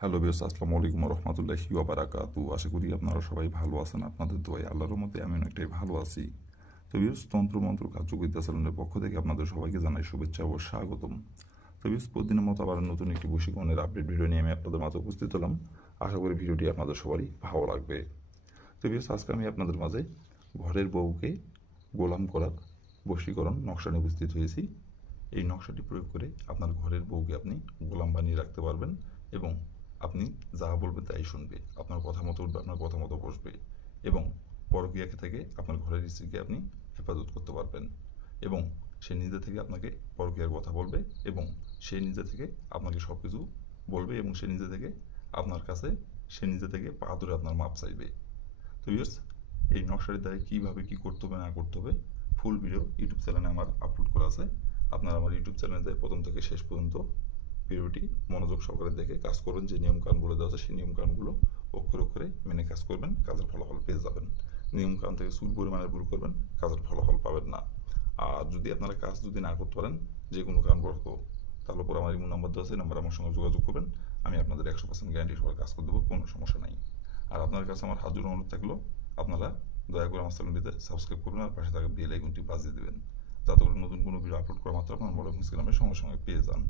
Hello বিয়স, আসসালামু আলাইকুম রহমতুল্লাহি ওয়াবারাকাতু। আশা করি আপনারা সবাই ভালো আছেন। আপনাদের দোয়ায় আল্লাহর মতে আমি অনেকটাই ভালো আছি। তো বিয়স, তন্ত্রমন্ত্র কার্যবিদ্যা চ্যানেলের পক্ষ থেকে আপনাদের সবাইকে জানাই শুভেচ্ছা ও স্বাগতম। তো বিয়স, প্রতিদিনের মতো আবার নতুন একটি বশীকরণের আপডেট ভিডিও নিয়ে আমি আপনাদের মাঝে উপস্থিত হলাম। আশা করি ভিডিওটি আপনাদের সবারই ভালো লাগবে। তো বিয়স, আজকে আমি আপনাদের মাঝে ঘরের বউকে গোলাম করার বশীকরণ নকশা নিয়ে উপস্থিত হয়েছি। এই নকশাটি প্রয়োগ করে আপনার ঘরের বউকে আপনি গোলাম বানিয়ে রাখতে পারবেন এবং আপনি যা বলবেন তাই শুনবে, আপনার কথা মতো উঠবে, আপনার কথা মতো বসবে এবং পরকীয়া থেকে আপনার ঘরের স্ত্রীকে আপনি হেফাজত করতে পারবেন এবং সে নিজে থেকে আপনাকে পরকীয়ার কথা বলবে এবং সে নিজে থেকে আপনাকে সব কিছু বলবে এবং সে নিজে থেকে পা ধরে আপনার মাপ চাইবে। তো ভিউয়ার্স, এই নকশাটির দ্বারা কীভাবে কী করতে হবে না করতে হবে ফুল ভিডিও ইউটিউব চ্যানেলে আমার আপলোড করা আছে। আপনারা আমার ইউটিউব চ্যানেলে যায় প্রথম থেকে শেষ পর্যন্ত ভিডিওটি মনোযোগ সহকারে দেখে কাজ করবেন। যে নিয়মকানুনগুলো দেওয়া আছে সেই নিয়মকানুনগুলো অক্ষরে অক্ষরে মেনে কাজ করবেন, কাজের ফলাফল পেয়ে যাবেন। নিয়মকানুন থেকে চুল পরিমাণের ভুল করবেন, কাজের ফলাফল পাবেন না। আর যদি আপনারা কাজ যদি না করতে পারেন যে কোনো কারণবশত, তাহলে পরে আমার ইমো নাম্বার দেওয়া আছে, নাম্বার আমার সঙ্গে যোগাযোগ করবেন। আমি আপনাদের 100% গ্যারান্টি সহ কাজ করে দেবো, কোনো সমস্যা নাই। আর আপনার কাছে আমার হাত জোড় অনুরোধ থাকলো, আপনারা দয়া করে আমার চ্যানেলটিতে সাবস্ক্রাইব করবেন আর পাশে থাকা বেল আইকনটি বাজিয়ে দেবেন, যাতে করে নতুন কোনো ভিডিও আপলোড করা মাত্র আপনার মোবাইল স্ক্রিনে সঙ্গে সঙ্গে পেয়ে যান।